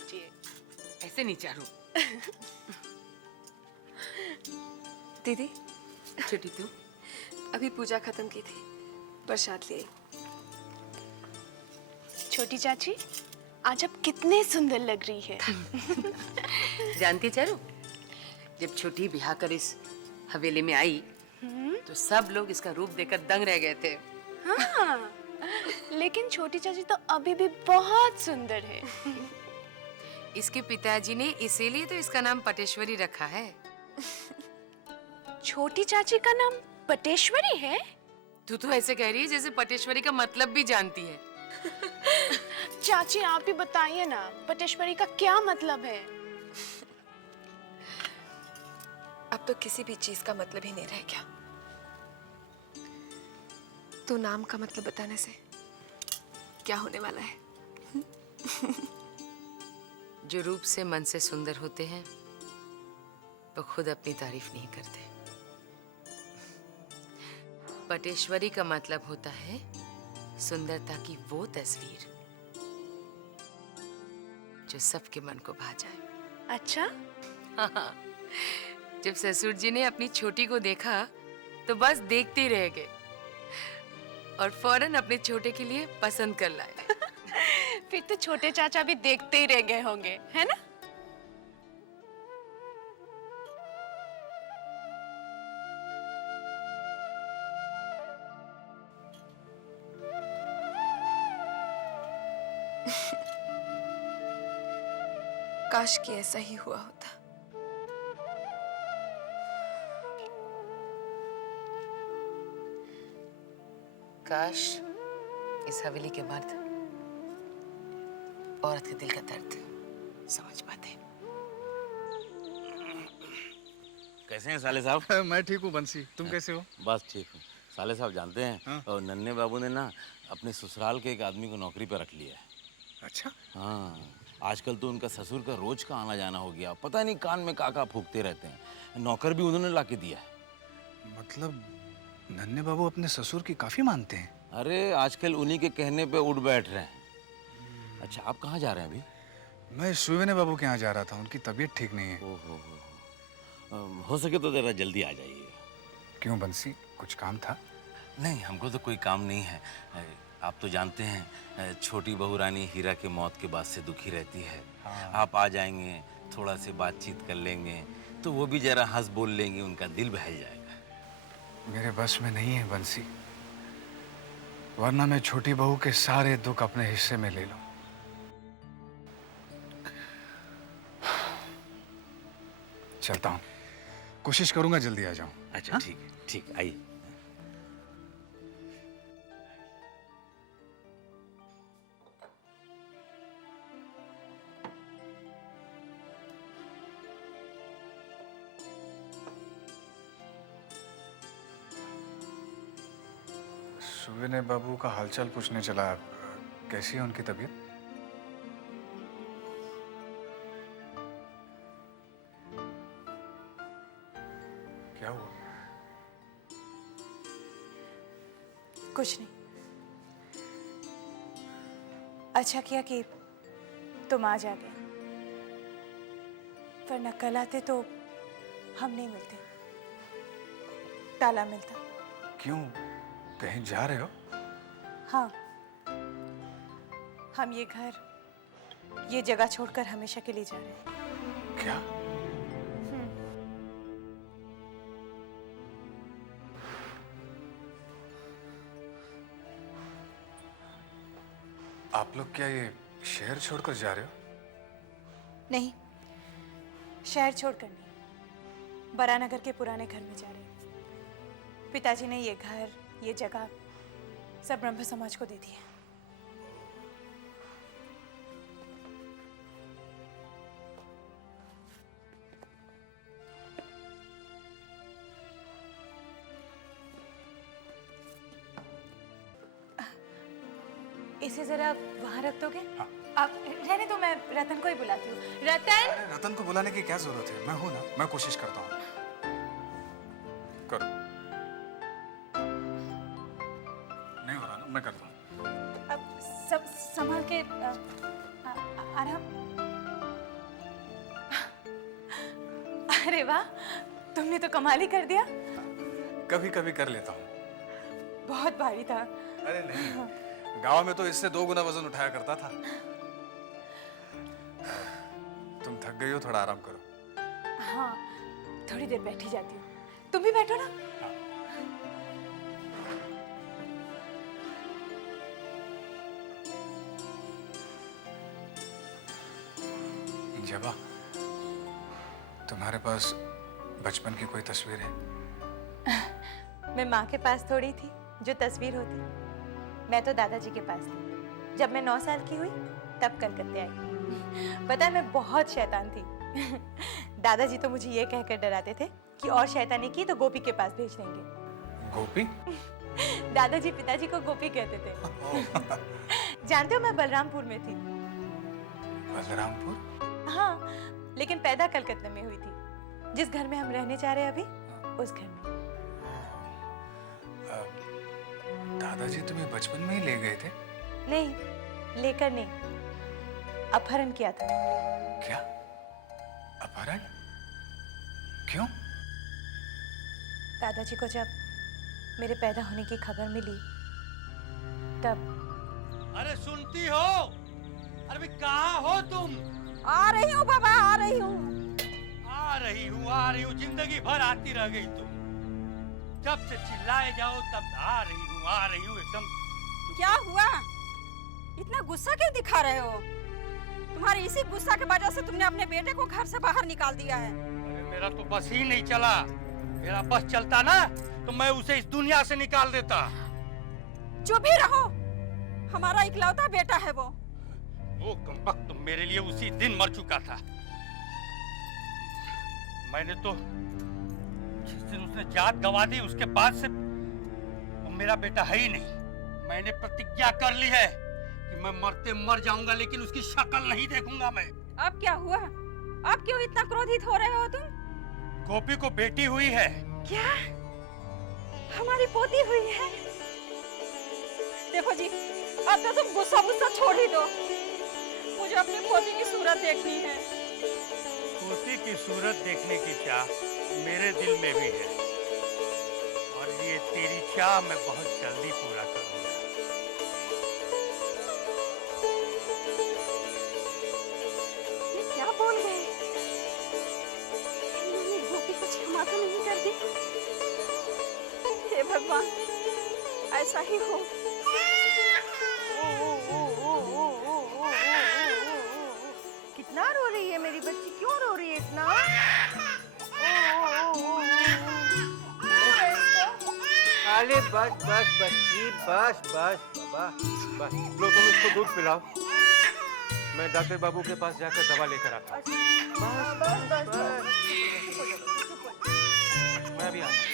कीजिए। ऐसे नहीं चारू। दीदी छोटी तू अभी पूजा खत्म की थी, प्रसाद लिए। छोटी चाची, आज आप कितने सुंदर लग रही है। जानती है चारू, जब छोटी ब्याह कर इस हवेली में आई तो सब लोग इसका रूप देखकर दंग रह गए थे। हाँ, लेकिन छोटी चाची तो अभी भी बहुत सुंदर है। इसके पिताजी ने इसीलिए तो इसका नाम पटेश्वरी रखा है। छोटी चाची का नाम पटेश्वरी है? तू तो ऐसे कह रही है जैसे पटेश्वरी का मतलब भी जानती है। चाची आप ही बताइए ना, पटेश्वरी का क्या मतलब है? अब तो किसी भी चीज का मतलब ही नहीं रह गया। तो नाम का मतलब बताने से क्या होने वाला है? जो रूप से मन से सुंदर होते हैं वो खुद अपनी तारीफ नहीं करते। पटेश्वरी का मतलब होता है सुंदरता की वो तस्वीर जो सबके मन को भा जाए। अच्छा, हाँ, जब ससुर जी ने अपनी छोटी को देखा तो बस देखते ही रह गए और फौरन अपने छोटे के लिए पसंद कर लाए। फिर तो छोटे चाचा भी देखते ही रह गए होंगे, है ना? काश कि ऐसा ही हुआ होता। काश इस हवेली के मर्द औरत के दिल का दर्द समझ पाते। कैसे हैं साले साहब? मैं ठीक हूँ बंसी, तुम कैसे हो? बस ठीक हूँ। साले साहब जानते हैं, हाँ? और नन्हे बाबू ने ना अपने ससुराल के एक आदमी को नौकरी पर रख लिया है। अच्छा, हाँ, आजकल तो उनका ससुर का रोज का आना जाना हो गया। पता नहीं कान में काका फूकते रहते हैं। नौकर भी उन्होंने ला के दिया है। मतलब नन्हे बाबू अपने ससुर की काफी मानते हैं। अरे आजकल उन्हीं के कहने पे उठ बैठ रहे हैं। अच्छा, आप कहाँ जा रहे हैं अभी? मैं सुवेने बाबू के यहाँ जा रहा था, उनकी तबीयत ठीक नहीं है। हो सके तो जरा जल्दी आ जाइए। क्यों बंसी, कुछ काम था? नहीं, हमको तो कोई काम नहीं है। आप तो जानते हैं छोटी बहू रानी हीरा के मौत के बाद से दुखी रहती है। हाँ। आप आ जाएंगे, थोड़ा से बातचीत कर लेंगे तो वो भी जरा हंस बोल लेंगे, उनका दिल बहल जाएगा। मेरे बस में नहीं है बंसी, वरना मैं छोटी बहू के सारे दुख अपने हिस्से में ले लूं। चलता हूं, कोशिश करूंगा जल्दी आ जाऊं। अच्छा, ठीक है, ठीक, आइए। सुवेने बाबू का हालचाल पूछने चला, कैसी है उनकी तबीयत? क्या हुआ? कुछ नहीं। अच्छा किया कि तुम आज आ गए, वरना कल आते तो हम नहीं मिलते, ताला मिलता। क्यों, कहीं जा रहे हो? हाँ, हम ये घर, ये जगह छोड़कर हमेशा के लिए जा रहे हैं। क्या? आप लोग क्या ये शहर छोड़कर जा रहे हो? नहीं, शहर छोड़कर नहीं, बरानगर के पुराने घर में जा रहे हैं। पिताजी ने ये घर, ये जगह सब ब्रह्म समाज को दे दी है। इसे जरा वहां रख दोगे? हाँ। आप रहने दो, मैं रतन को ही बुलाती हूँ। रतन! अरे रतन को बुलाने की क्या जरूरत है, मैं हूं ना, मैं कोशिश करता हूँ। करो। नहीं हो रहा ना, मैं करता हूँ। अब सब संभाल के आराम। अरे वाह, तुमने तो कमाल ही कर दिया। कभी कभी कर लेता हूँ। बहुत भारी था। अरे नहीं, गांव में तो इससे 2 गुना वजन उठाया करता था। तुम थक गई हो, थोड़ा आराम करो। हाँ, थोड़ी देर बैठी जाती हूँ। तुम भी बैठो ना। जबा, तुम्हारे पास बचपन की कोई तस्वीर है? मैं माँ के पास थोड़ी थी जो तस्वीर होती। मैं तो दादाजी के पास थी। जब मैं 9 साल की हुई तब कलकत्ते आई। पता है, मैं बहुत शैतान थी। दादाजी तो मुझे ये कहकर डराते थे कि और शैतानी की तो गोपी के पास भेज देंगे। गोपी? दादाजी पिताजी को गोपी कहते थे। जानते हो, मैं बलरामपुर में थी। बलरामपुर? हाँ, लेकिन पैदा कलकत्ते में हुई थी। जिस घर में हम रहने जा रहे हैं अभी, उस घर में। दादाजी तुम्हें बचपन में ही ले गए थे? नहीं, लेकर नहीं, अपहरण किया था। क्या? अपहरण? क्यों? दादाजी को जब मेरे पैदा होने की खबर मिली तब। अरे सुनती हो? अरे भाई कहाँ हो तुम? आ रही हूँ बाबा, आ रही हूँ। आ रही हूँ, जिंदगी भर आती रह गई तुम। जब से चिल्लाए जाओ तब आ रही हूँ एकदम। क्या हुआ? इतना गुस्सा क्यों दिखा रहे हो? तुम्हारी इसी गुस्सा की वजह से तुमने अपने बेटे को घर से बाहर निकाल दिया है। अरे मेरा तो बस ही नहीं चला। मेरा बस चलता ना तो मैं उसे इस दुनिया से निकाल देता। चुप ही रहो, हमारा इकलौता बेटा है वो। कमबख्त तो मेरे लिए उसी दिन मर चुका था। मैंने तो जिस दिन उसने जात गंवा दी उसके बाद से वो मेरा बेटा है ही नहीं। मैंने प्रतिज्ञा कर ली है कि मैं मरते मर जाऊंगा लेकिन उसकी शक्ल नहीं देखूंगा मैं। अब क्या हुआ? अब क्यों इतना क्रोधित हो रहे हो तुम? गोपी को बेटी हुई है। क्या? हमारी पोती हुई है? देखो जी, अब तो तुम गुस्सा छोड़ ही दो। मुझे अपनी पोती की सूरत देखनी है। पोती की सूरत देखने की चाह मेरे दिल में भी है और ये तेरी चाह मैं बहुत जल्दी पूरा करूंगा। ये क्या बोल गए? इन्होंने गोपी को क्षमा तो नहीं कर दी? हे भगवान, ऐसा ही हो। कितना रो रही है मेरी बच्ची, क्यों रो रही है इतना? अरे बस बस बच्ची, बस बस बाबा, बस लो तुम इसको दूध पिलाओ। मैं डॉक्टर बाबू के पास जाकर दवा लेकर आता हूँ। बस बस बस मैं अभी आता हूँ।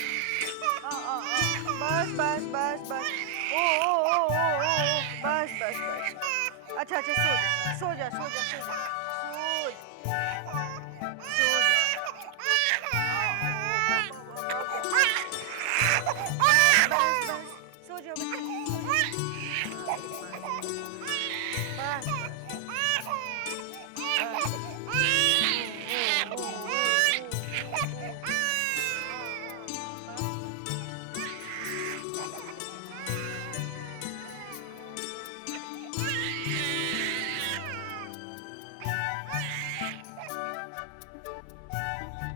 बस बस बस बस ओ बस बस बस। अच्छा सो जा सो जा सो जा सो जा सो जा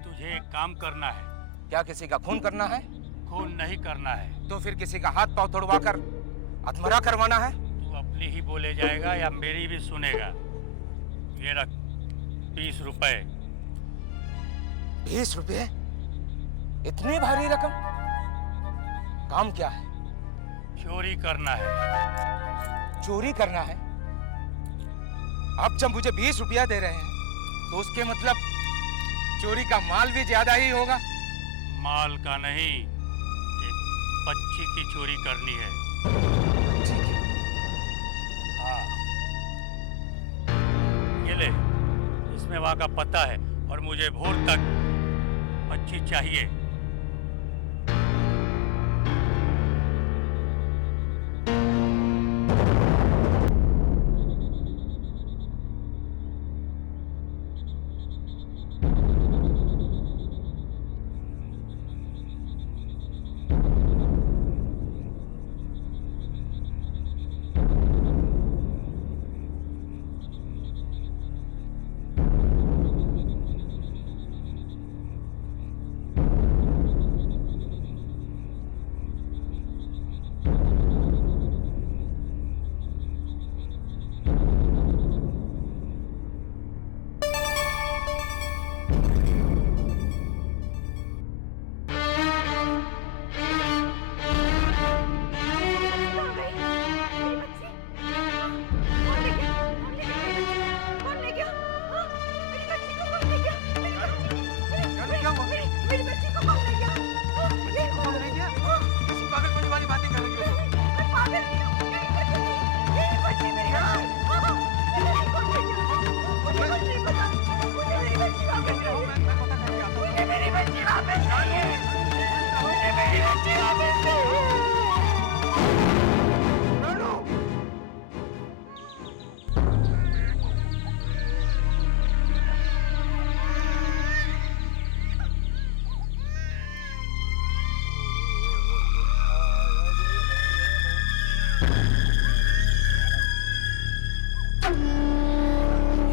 तुझे एक काम करना है। क्या किसी का खून करना है? खून नहीं करना है। तो फिर किसी का हाथ पांव तोड़वा कर अधमरा करवाना है? तू अपनी ही बोले जाएगा या मेरी भी सुनेगा? ये रख 20 रुपए। 20 रुपये? इतनी भारी रकम? काम क्या है? चोरी करना है। चोरी करना है? आप जब मुझे 20 रुपया दे रहे हैं तो उसके मतलब चोरी का माल भी ज्यादा ही होगा। माल का नहीं, एक बच्ची की चोरी करनी है। हाँ, ये ले, इसमें वहां का पता है और मुझे भोर तक बच्ची चाहिए।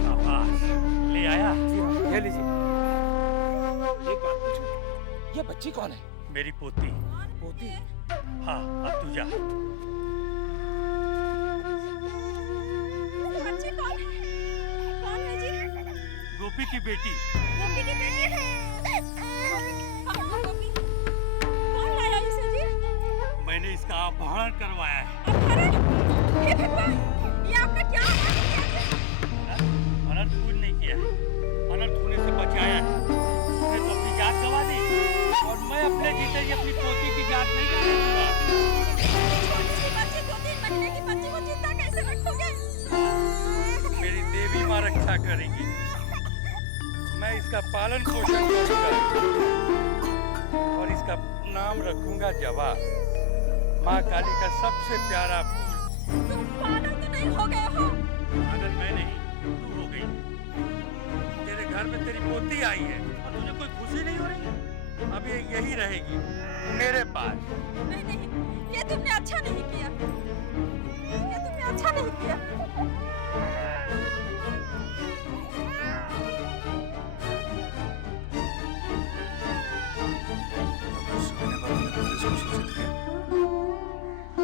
शाबाश, ले आया। ये लीजिए। एक बात पूछूं, ये बच्ची कौन है? मेरी पोती। पोती? हाँ, अब तू जा। बच्ची कौन है जी? गोपी की बेटी। गोपी की बेटी है। गोपी कौन लाया इसे जी? मैंने इसका अपहरण करवाया है। अपहरण? हे भगवान, ये आपने क्या अनर्थ कुछ नहीं किया है, अनर्थ होने से बचाया है। उसने तो अपनी जान गंवा दी और मैं अपने जीते ही अपनी पोती की जान नहीं गंवा दूंगा। छोटी सी बच्ची 2-3 महीने की बच्ची को जिंदा कैसे रखोगे? मेरी देवी माँ रक्षा करेंगी। मैं इसका पालन पोषण करूंगा और इसका नाम रखूंगा जवाब, माँ काली का सबसे प्यारा फूल। तुम पागल तो नहीं हो गए हो? पागल मैं नहीं, तू हो गई। तेरे घर में तेरी पोती आई है और तुझे कोई खुशी नहीं हो रही है? अब ये यही रहेगी मेरे पास। नहीं नहीं, ये तुमने अच्छा नहीं किया। ये तुमने अच्छा नहीं किया।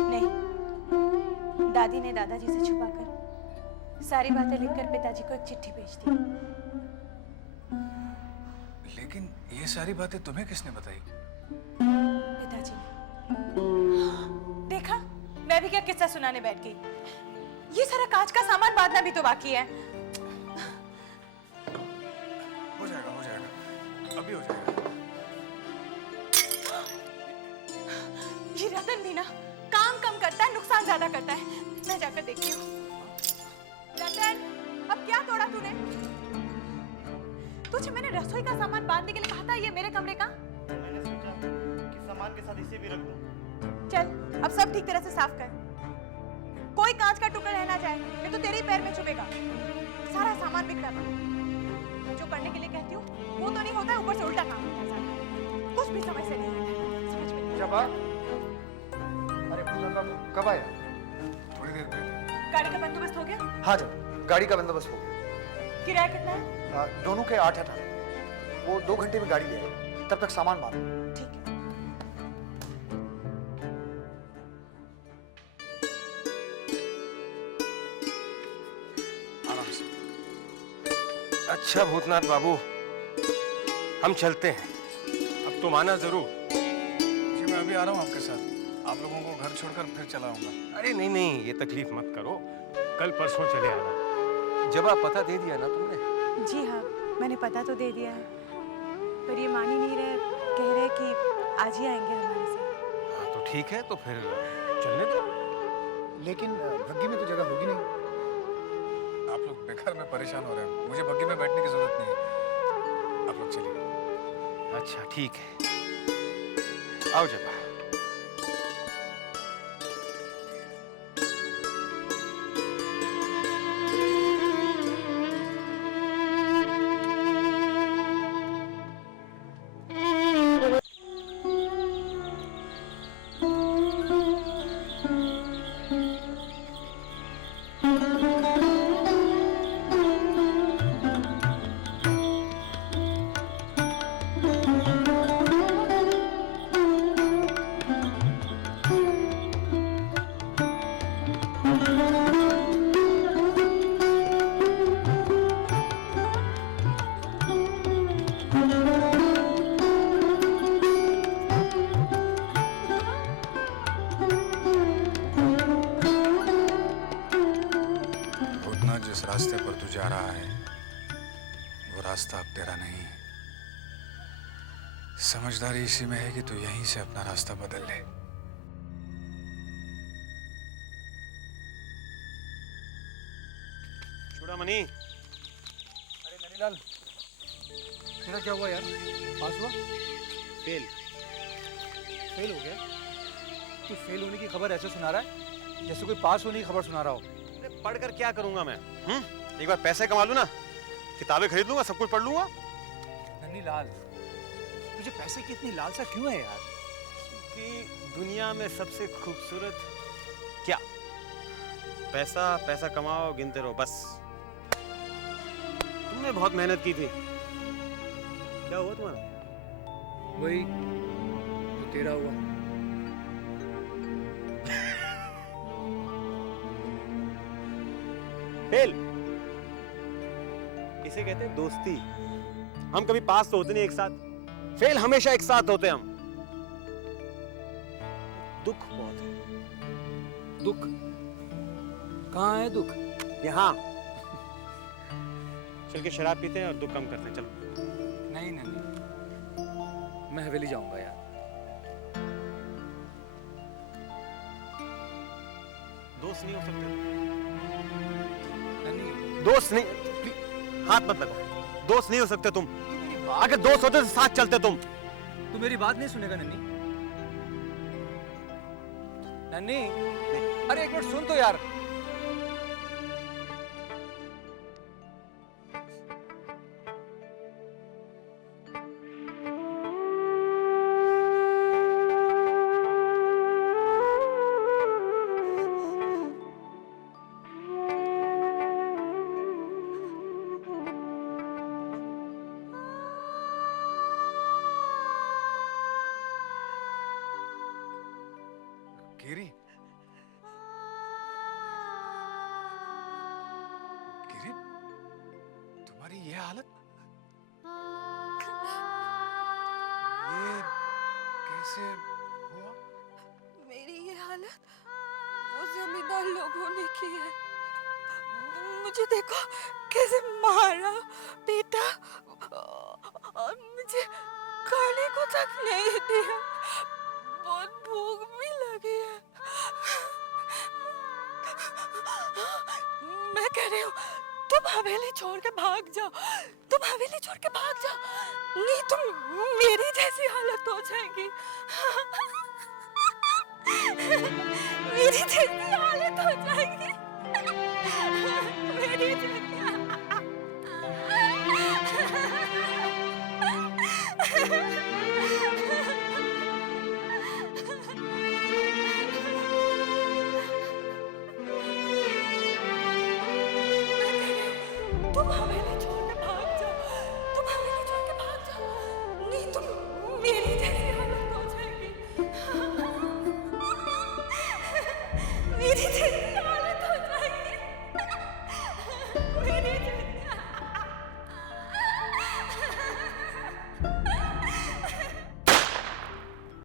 नहीं, दादी ने दादाजी से छुपाकर सारी बातें लिखकर पिताजी को एक चिट्ठी भेज दी। लेकिन ये सारी बातें तुम्हें किसने बताई? पिताजी ने। देखा, मैं भी क्या किस्सा सुनाने बैठ गई। ये सारा कांच का सामान बांधना भी तो बाकी है। हो जाएगा, अभी हो जाएगा। ये रतन भी ना काम कम करता है, नुकसान ज्यादा करता है। मैं जाकर देखती हूँ। रतन, अब क्या तोड़ा तूने? तुझे मैंने रसोई का सामान बांधने के लिए कहा था, ये मेरे कमरे का। मैंने सोचा कि सामान के साथ इसे भी रख दूं। चल, अब सब ठीक तरह से साफ कर। कोई कांच का टुकड़ा रह ना जाए, नहीं तो तेरे ही पैर में चुभेगा। सारा सामान बिखरा पड़ा। जो करने के लिए कहती हूँ वो तो नहीं होता, ऊपर से उल्टा काम होता है। कुछ भी समय से नहीं होता, समझ में नहीं। जबा, अरे भूषण बाबू कब आया? थोड़ी देर पहले। गाड़ी का बंदोबस्त हो गया? हाँ जब गाड़ी का बंदोबस्त हो गया। किराया कितना है? दोनों के 8 8 वो 2 घंटे में गाड़ी ले आए, तब तक सामान बांधो। ठीक है। आराम से। अच्छा भूतनाथ बाबू, हम चलते हैं। अब तुम आना जरूर। जी मैं अभी आ रहा हूँ आपके साथ। आप लोगों को घर छोड़कर फिर चला आऊंगा। अरे नहीं नहीं, ये तकलीफ मत करो, कल परसों चले आना। जब पता दे दिया ना तुमने? जी हाँ, मैंने पता तो दे दिया है, पर ये मान ही नहीं रहे, कह रहे कि आज ही आएंगे हमारे साथ। हाँ तो ठीक है, तो फिर चलने दो। लेकिन बग्गी में तो जगह होगी नहीं। आप लोग बेकार में परेशान हो रहे हैं, मुझे बग्गी में बैठने की जरूरत नहीं है। आप लोग चलिए। अच्छा ठीक है, आओ जबा। जिस रास्ते पर तू जा रहा है वो रास्ता अब तेरा नहीं है। समझदारी इसी में है कि तू यहीं से अपना रास्ता बदल ले। चूड़ामणि, अरे ननीलाल, तेरा क्या हुआ यार? पास हुआ? फेल। फेल हो गया? तू फेल होने की खबर ऐसे सुना रहा है जैसे कोई पास होने की खबर सुना रहा हो। अरे पढ़कर क्या करूंगा मैं? एक बार पैसे कमा लूं ना, किताबें खरीद लूंगा, सब कुछ पढ़ लूंगा। नन्ही लाल, तुझे पैसे की इतनी लालसा क्यों है यार? कि दुनिया में सबसे खूबसूरत क्या? पैसा, पैसा कमाओ, गिनते रहो, बस। तुमने बहुत मेहनत की थी, क्या हुआ तुम्हारा? वही जो तेरा हुआ। फेल इसे कहते हैं दोस्ती। हम कभी पास तो होते नहीं एक साथ, फेल हमेशा एक साथ होते हम। दुख बहुत है। दुख? कहाँ है दुख? यहाँ। चल के शराब पीते हैं और दुख कम करते हैं, चलो। नहीं नन्ही, मैं हवेली जाऊंगा यार। दोस्त नहीं हो सकते? नन्ही, दोस्त नहीं, हाथ मत लगाओ। दोस्त नहीं हो सकते तुम। अगर दोस्त होते तो साथ चलते तुम। तू मेरी बात नहीं सुनेगा नन्ही? नन्ही, अरे एक मिनट सुन तो यार। गिरी, गिरी, तुम्हारी ये हालत, ये कैसे हुआ? मेरी ये हालत वो जमींदार लोगों ने की है। मुझे देखो कैसे मारा, पीटा और मुझे खाने को तक नहीं दिया। बहुत भूख भी लगी है। मैं कह रही हूँ तुम हवेली छोड़ के भाग जाओ, तुम हवेली छोड़ के भाग जाओ, नहीं तुम मेरी जैसी हालत हो जाएगी। मेरी जैसी हालत हो जाएगी। मेरी जैसी तुम हवेली छोड़